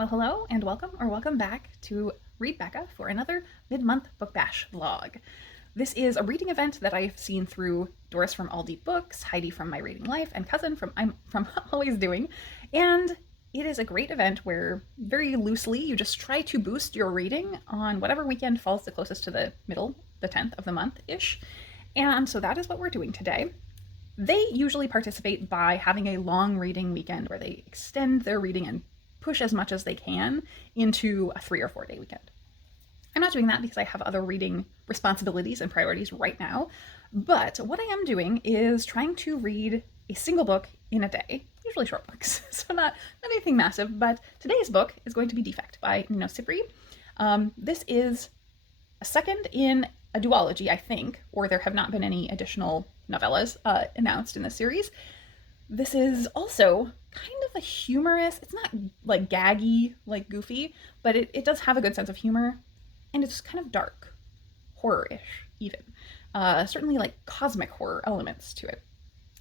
Well, hello and welcome or welcome back to Read Becca for another mid-month Book Bash vlog. This is a reading event that I've seen through Doris from Aldi Books, Heidi from My Reading Life, and Cousin from I'm from Always Doing. And it is a great event where very loosely you just try to boost your reading on whatever weekend falls the closest to the middle, the 10th of the month-ish. And so that is what we're doing today. They usually participate by having a long reading weekend where they extend their reading and push as much as they can into a 3 or 4 day weekend. I'm not doing that because I have other reading responsibilities and priorities right now, but what I am doing is trying to read a single book in a day, usually short books, so not anything massive, but today's book is going to be Defect by Nino Cipri. This is a second in a duology, I think, or there have not been any additional novellas announced in this series. This is also kind of a humorous, it's not like gaggy, like goofy, but it does have a good sense of humor, and it's kind of dark, horror-ish even. Certainly like cosmic horror elements to it.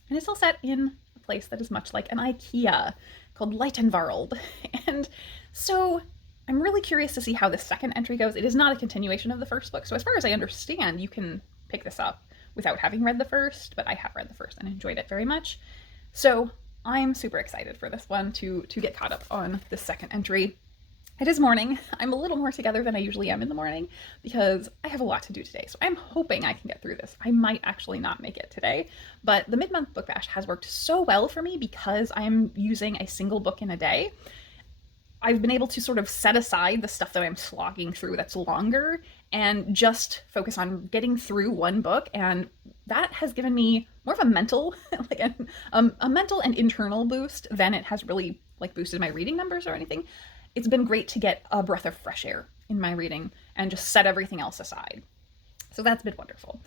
And it's all set in a place that is much like an IKEA called Lightenvarld. And so I'm really curious to see how the second entry goes. It is not a continuation of the first book, so as far as I understand, you can pick this up without having read the first, but I have read the first and enjoyed it very much. So I'm super excited for this one to get caught up on the second entry. It is morning. I'm a little more together than I usually am in the morning because I have a lot to do today. So I'm hoping I can get through this. I might actually not make it today, but the mid-month book bash has worked so well for me because I'm using a single book in a day. I've been able to sort of set aside the stuff that I'm slogging through that's longer and just focus on getting through one book, and that has given me more of a mental, like a mental and internal boost than it has really like boosted my reading numbers or anything. It's been great to get a breath of fresh air in my reading and just set everything else aside. So that's been wonderful.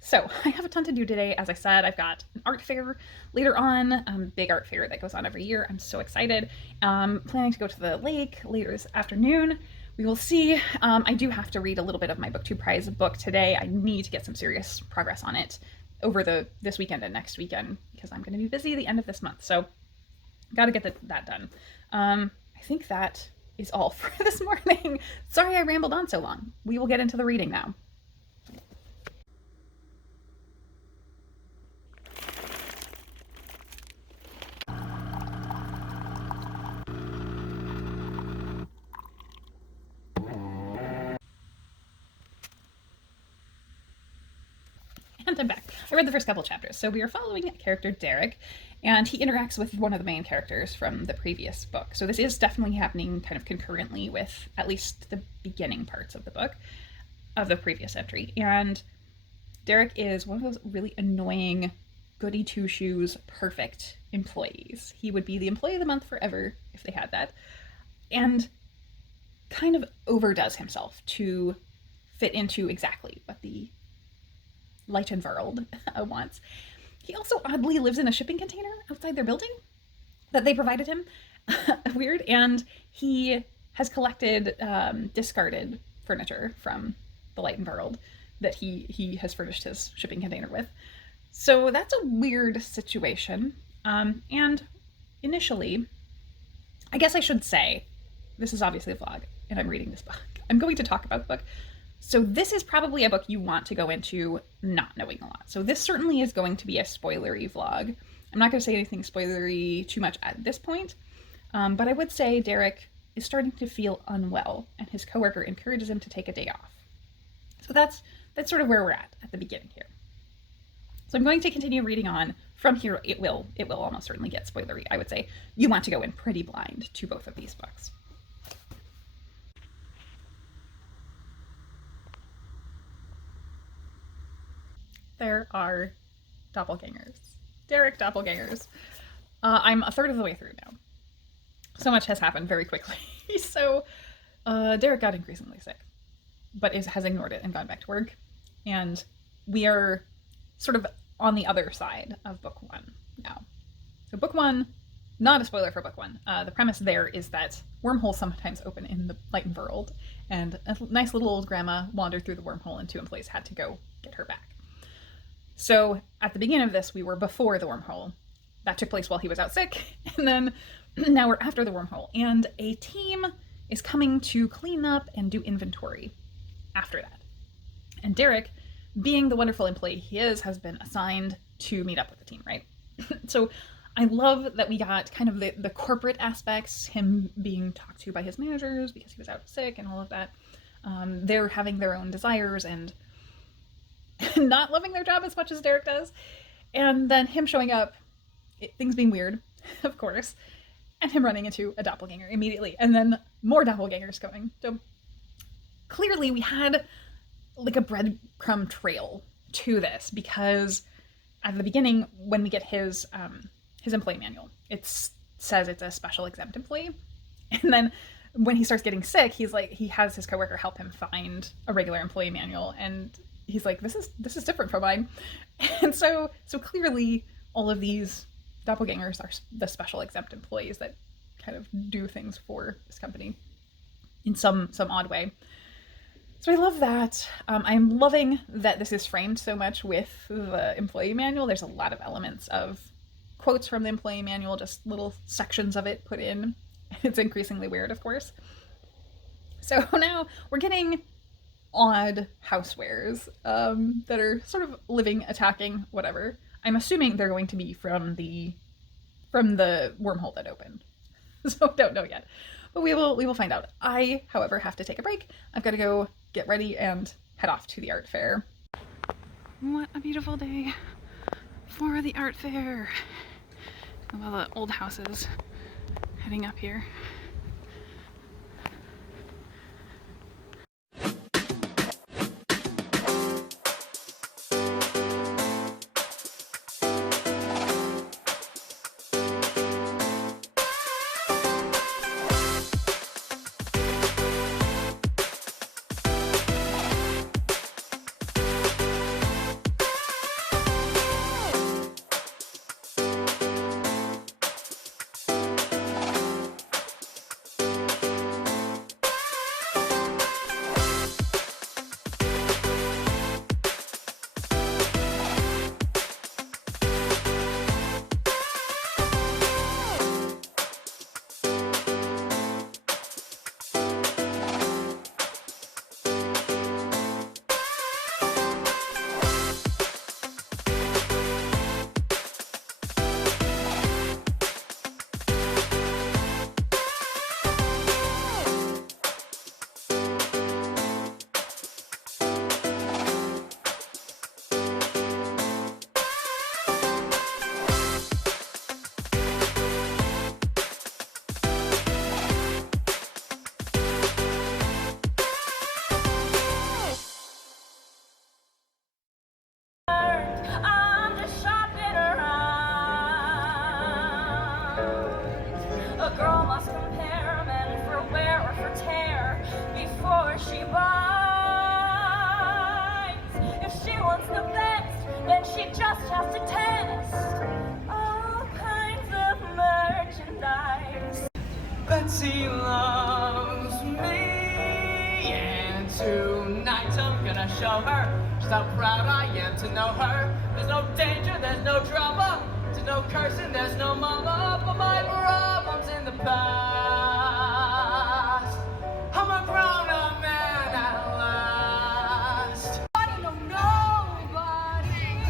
So I have a ton to do today. As I said, I've got an art fair later on, big art fair that goes on every year. I'm so excited. Planning to go to the lake later this afternoon. We will see. I do have to read a little bit of my BookTube Prize book today. I need to get some serious progress on it over this weekend and next weekend because I'm going to be busy the end of this month. So got to get that done. I think that is all for this morning. Sorry I rambled on so long. We will get into the reading now. And I'm back. I read the first couple chapters. So we are following character Derek, and he interacts with one of the main characters from the previous book. So this is definitely happening kind of concurrently with at least the beginning parts of the book, of the previous entry. And Derek is one of those really annoying, goody two-shoes, perfect employees. He would be the employee of the month forever if they had that. And kind of overdoes himself to fit into exactly what the Lightenvarld wants. He also oddly lives in a shipping container outside their building that they provided him. Weird. And he has collected discarded furniture from the Lightenvarld that he has furnished his shipping container with. So that's a weird situation. And initially, I guess I should say, this is obviously a vlog and I'm reading this book. I'm going to talk about the book. So this is probably a book you want to go into not knowing a lot. So this certainly is going to be a spoilery vlog. I'm not going to say anything spoilery too much at this point, but I would say Derek is starting to feel unwell and his coworker encourages him to take a day off. So that's sort of where we're at the beginning here. So I'm going to continue reading on. From here, it will almost certainly get spoilery. I would say you want to go in pretty blind to both of these books. There are doppelgangers. Derek doppelgangers. I'm a third of the way through now. So much has happened very quickly. So Derek got increasingly sick, but has ignored it and gone back to work. And we are sort of on the other side of book one now. So book one, not a spoiler for book one. The premise there is that wormholes sometimes open in the Lightenvarld, and a nice little old grandma wandered through the wormhole and two employees had to go get her back. So at the beginning of this, we were before the wormhole. That took place while he was out sick, and then Now we're after the wormhole, and a team is coming to clean up and do inventory after that. And Derek, being the wonderful employee he is, has been assigned to meet up with the team, right? So I love that we got kind of the corporate aspects, him being talked to by his managers because he was out sick and all of that. They're having their own desires and not loving their job as much as Derek does. And then him showing up, things being weird, of course, and him running into a doppelganger immediately, and then more doppelgangers coming. So clearly we had like a breadcrumb trail to this, because at the beginning, when we get his employee manual, it says it's a special exempt employee, and then when he starts getting sick, he's like, he has his coworker help him find a regular employee manual, and he's like, this is different from mine. And so clearly all of these doppelgangers are the special exempt employees that kind of do things for this company in some odd way. So I love that. I'm loving that this is framed so much with the employee manual. There's a lot of elements of quotes from the employee manual, just little sections of it put in. It's increasingly weird, of course. So now we're getting odd housewares that are sort of living, attacking, whatever. I'm assuming they're going to be from the wormhole that opened. So don't know yet, but we will find out. I, however, have to take a break. I've got to go get ready and head off to the art fair. What a beautiful day for the art fair. Of all the old houses heading up here. A girl must compare men for wear or for tear before she buys. If she wants the best, then she just has to test all kinds of merchandise. Betsy loves me, and tonight I'm gonna show her just how proud I am to know her. There's no danger, there's no drama, there's no cursing, there's no mama, but my problems in the past. I'm a grown-up man at last. I know nobody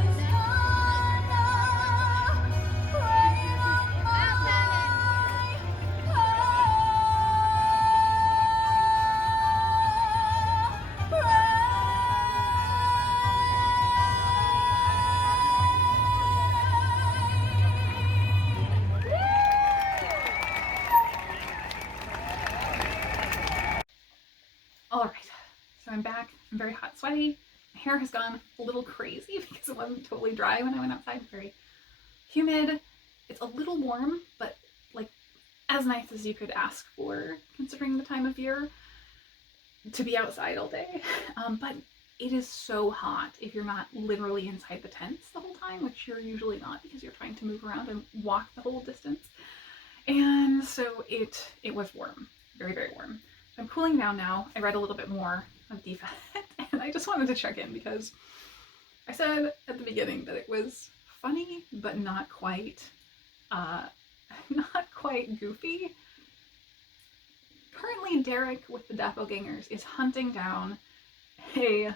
is gonna rain on my All right, so I'm back. I'm very hot, sweaty. My hair has gone a little crazy because it wasn't totally dry when I went outside. Very humid. It's a little warm, but like as nice as you could ask for considering the time of year to be outside all day. But it is so hot if you're not literally inside the tents the whole time, which you're usually not because you're trying to move around and walk the whole distance. And so it was warm, very, very warm. I'm cooling down now. I read a little bit more of DFAT and I just wanted to check in because I said at the beginning that it was funny, but not quite not quite goofy. Currently, Derek with the doppelgangers is hunting down an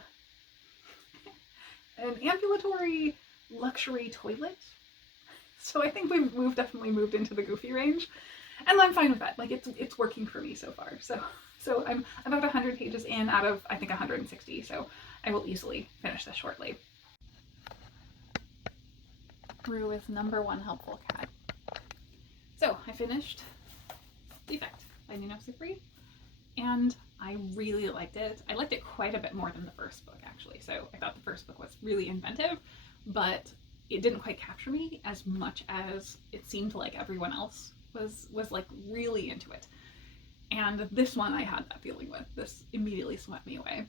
ambulatory luxury toilet. So I think we've definitely moved into the goofy range, and I'm fine with that. Like it's working for me so far. So I'm about 100 pages in out of I think 160. So I will easily finish this shortly. Rue is #1 helpful cat. So I finished Defect by Nino Sifri, and I really liked it. I liked it quite a bit more than the first book, actually. So I thought the first book was really inventive, but it didn't quite capture me as much as it seemed like everyone else was like really into it. And this one I had that feeling with. This immediately swept me away.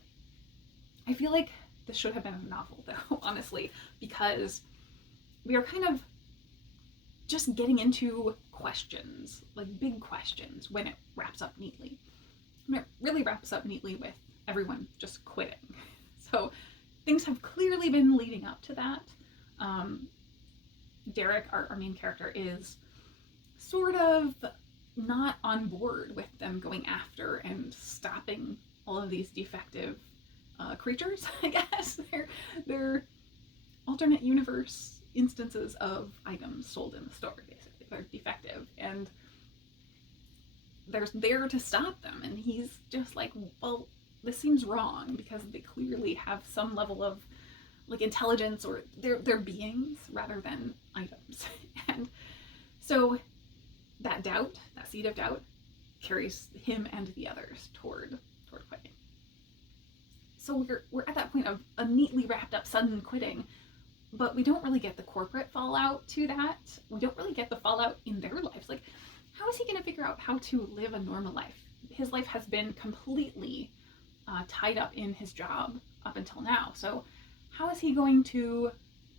I feel like this should have been a novel, though, honestly, because we are kind of just getting into questions, like big questions, when it wraps up neatly. And it really wraps up neatly with everyone just quitting. So things have clearly been leading up to that. Derek, our main character, is sort of not on board with them going after and stopping all of these defective creatures, I guess. They're alternate universe instances of items sold in the store, basically. They're defective, and there's there to stop them, and he's just like, well, this seems wrong because they clearly have some level of like intelligence, or they're beings rather than items. And so that doubt, that seed of doubt, carries him and the others toward quitting. So we're at that point of a neatly wrapped up sudden quitting, but we don't really get the corporate fallout to that. We don't really get the fallout in their lives. Like, how is he going to figure out how to live a normal life? His life has been completely tied up in his job up until now. So how is he going to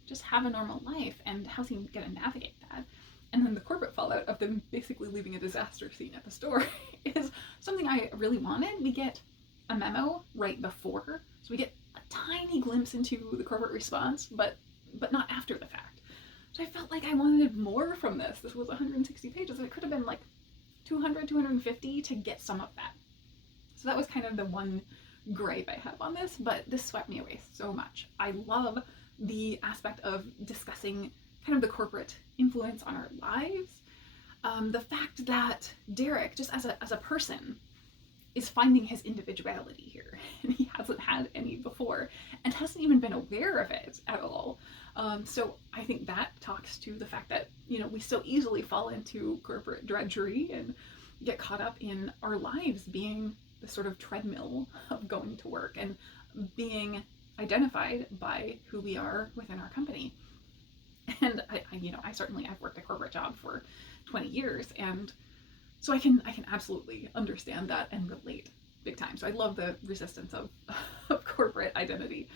just have a normal life, and how's he going to navigate that? And then the corporate fallout of them basically leaving a disaster scene at the store is something I really wanted. We get a memo right before, so we get a tiny glimpse into the corporate response, but not after the fact. So I felt like I wanted more from this. This was 160 pages, and it could have been like 200, 250 to get some of that. So that was kind of the one gripe I have on this, but this swept me away so much. I love the aspect of discussing kind of the corporate influence on our lives. The fact that Derek, just as a person, is finding his individuality here, and he hasn't had any before, and hasn't even been aware of it at all. So I think that talks to the fact that, you know, we so easily fall into corporate drudgery and get caught up in our lives being the sort of treadmill of going to work and being identified by who we are within our company. And I've worked a corporate job for 20 years, and so I can absolutely understand that and relate big time. So I love the resistance of corporate identity.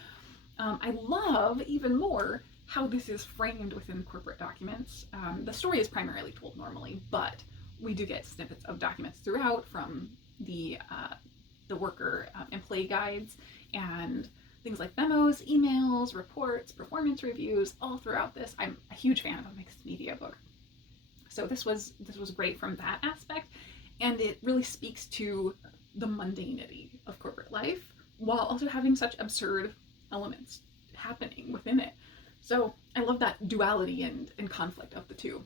I love even more how this is framed within corporate documents. The story is primarily told normally, but we do get snippets of documents throughout from the worker employee guides and things like memos, emails, reports, performance reviews, all throughout this. I'm a huge fan of a mixed media book. So this was great from that aspect, and it really speaks to the mundanity of corporate life while also having such absurd elements happening within it. So I love that duality and conflict of the two.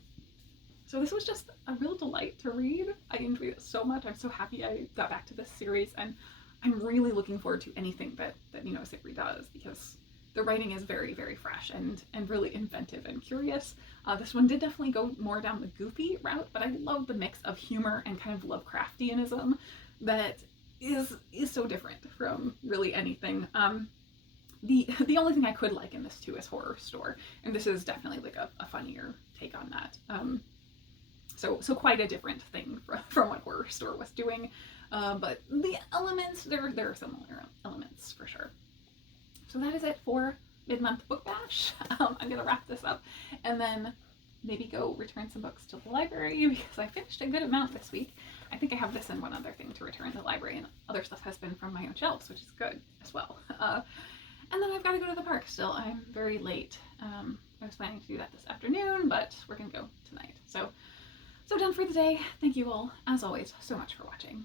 So this was just a real delight to read. I enjoyed it so much. I'm so happy I got back to this series, and I'm really looking forward to anything that Nino Sifri does, because the writing is very, very fresh and really inventive and curious. This one did definitely go more down the goofy route, but I love the mix of humor and kind of Lovecraftianism that is so different from really anything. The only thing I could like in this too is Horror Store, and this is definitely like a funnier take on that. So quite a different thing from what Horror Store was doing, but the elements, there are similar elements for sure. So that is it for Mid-Month Book Bash. I'm gonna wrap this up and then maybe go return some books to the library, because I finished a good amount this week. I think I have this and one other thing to return to the library, and other stuff has been from my own shelves, which is good as well. And then I've got to go to the park still. I'm very late. I was planning to do that this afternoon, but we're gonna go tonight. So So done for the day. Thank you all, as always, so much for watching.